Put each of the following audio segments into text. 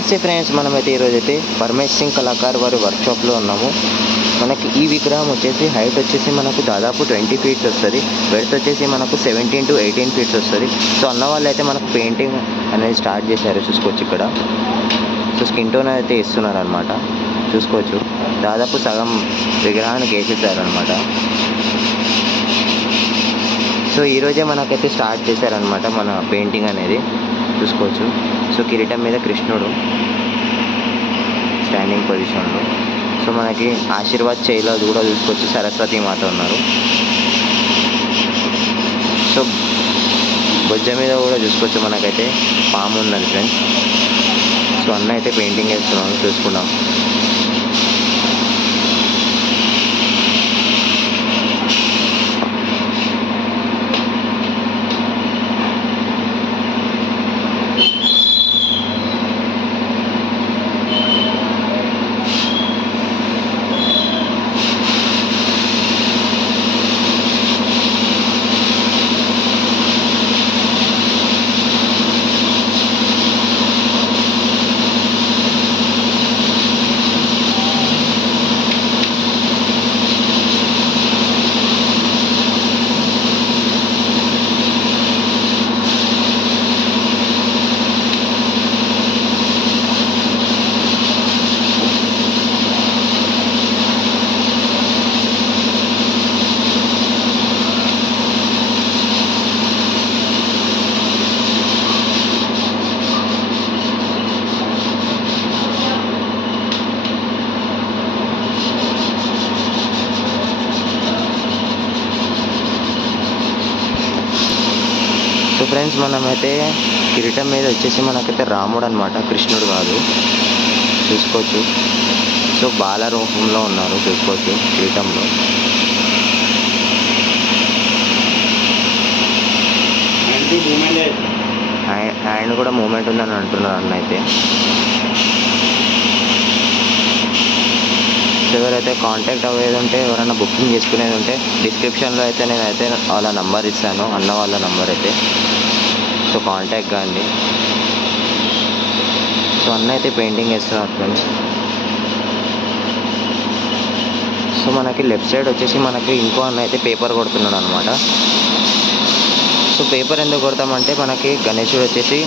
నమస్తే ఫ్రెండ్స్, మనమైతే ఈరోజైతే పరమేష్ సింగ్ కళాకార్ వారి వర్క్షాప్లో ఉన్నాము. మనకి ఈ విగ్రహం వచ్చేసి హైట్ వచ్చేసి మనకు దాదాపు 20 ఫీట్స్ వస్తుంది. వెడత్ వచ్చేసి మనకు 17 to 18 ఫీట్స్ వస్తుంది. సో అన్న వాళ్ళు అయితే మనకు పెయింటింగ్ అనేది స్టార్ట్ చేశారు. చూసుకోవచ్చు ఇక్కడ. సో స్కిన్ టోన్ అయితే ఇస్తున్నారు అనమాట. చూసుకోవచ్చు దాదాపు సగం విగ్రహానికి వేసేసారు అనమాట. సో ఈరోజే మనకైతే స్టార్ట్ చేశారనమాట మన పెయింటింగ్ అనేది. చూసుకోవచ్చు. సో కిరీటం మీద కృష్ణుడు స్టాండింగ్ పొజిషన్లో. సో మనకి ఆశీర్వాద్ చేయిలో కూడా చూసుకోవచ్చు సరస్వతి మాత ఉన్నారు. సో బొజ్జ మీద కూడా చూసుకోవచ్చు మనకైతే పాము ఉన్నది ఫ్రెండ్స్. సో అన్న అయితే పెయింటింగ్ వేస్తున్నాను, చూసుకున్నాం. సో ఫ్రెండ్స్, మనమైతే కిరీటం మీద వచ్చేసి మనకైతే రాముడు అనమాట, కృష్ణుడు కాదు. చూసుకోవచ్చు. సో బాల రూపంలో ఉన్నారు, చూసుకోవచ్చు కిరీటంలో. హ్యాండ్ కూడా మూమెంట్ ఉందని అంటున్నారు అన్న అయితే. ఎవరైతే కాంటాక్ట్ అవ్వేది ఉంటే, ఎవరైనా బుకింగ్ చేసుకునేది ఉంటే డిస్క్రిప్షన్లో అయితే నేనైతే వాళ్ళ నంబర్ ఇస్తాను, అన్న వాళ్ళ నంబర్ అయితే. సో కాంటాక్ట్ కాండి. సో అన్న అయితే పెయింటింగ్ వేస్తున్నారు ఫ్రెండ్స్. సో మనకి లెఫ్ట్ సైడ్ వచ్చేసి మనకి ఇంకో అన్న అయితే పేపర్ కొడుతున్నాడు అనమాట. సో పేపర్ ఎందుకు కొడతామంటే మనకి గణేశుడు వచ్చేసి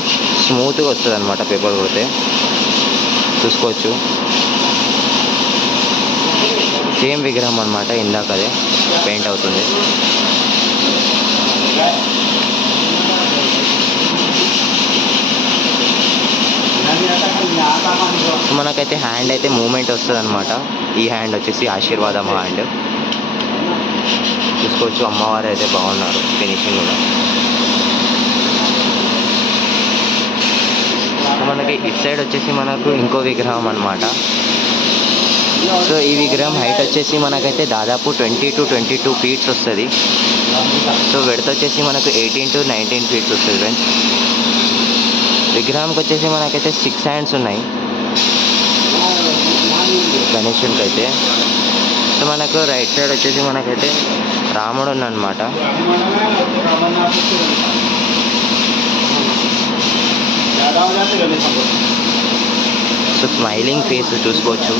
స్మూత్గా వస్తుంది అనమాట పేపర్ కొడితే. చూసుకోవచ్చు. సేమ్ విగ్రహం అనమాట, ఇందాక అదే పెయింట్ అవుతుంది. మనకైతే హ్యాండ్ అయితే మూమెంట్ వస్తుంది అనమాట. ఈ హ్యాండ్ వచ్చేసి ఆశీర్వాదం హ్యాండ్. చూసుకోవచ్చు. అమ్మవారు అయితే బాగున్నారు, ఫినిషింగ్ కూడా. మనకి ఇటు సైడ్ వచ్చేసి మనకు ఇంకో విగ్రహం అనమాట. సో ఈ విగ్రహం హైట్ వచ్చేసి మనకైతే దాదాపు 20 to 22 ఫీట్స్ వస్తుంది. సో వెడత్ వచ్చేసి మనకు 18 to 19 ఫీట్స్ వస్తుంది ఫ్రెండ్స్. విగ్రహానికి వచ్చేసి మనకైతే 6 హ్యాండ్స్ ఉన్నాయి గణేశునికి అయితే. సో మనకు రైట్ సైడ్ వచ్చేసి మనకైతే రాముడు ఉన్నమాట. సో స్మైలింగ్ ఫేస్ చూసుకోవచ్చు.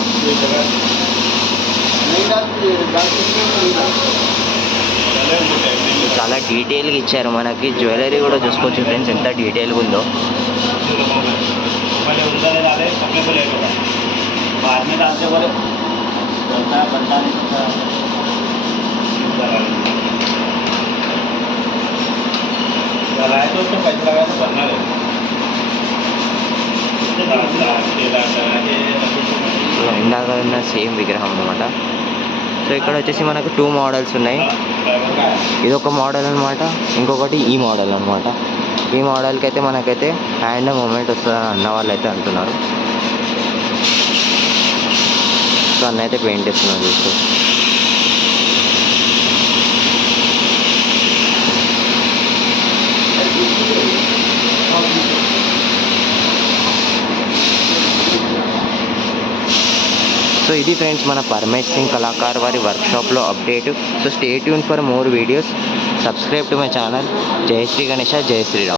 చాలా డీటెయిల్గా ఇచ్చారు. మనకి జ్యువెలరీ కూడా చూసుకోవచ్చు ఫ్రెండ్స్, ఎంత డీటెయిల్గా ఉందో. ఇందాక ఉన్న సేమ్ విగ్రహం అనమాట. సో ఇక్కడ వచ్చేసి మనకు 2 మోడల్స్ ఉన్నాయి. ఇదొక మోడల్ అనమాట, ఇంకొకటి ఈ మోడల్ అనమాట. ఈ మోడల్కి అయితే మనకైతే హ్యాండ్ మూమెంట్ వస్తుందని అన్న వాళ్ళు అయితే అంటున్నారు. సో అన్న అయితే పెయింట్ ఇస్తున్నారు, చూసుకోవచ్చు. సో ఇది ఫ్రెండ్స్ మన పరమేష్ సింగ్ కళాకార్ వారి వర్క్షాప్లో update. So stay tune for more videos. Subscribe to my channel. జై శ్రీ గణేష, జై శ్రీరామ్.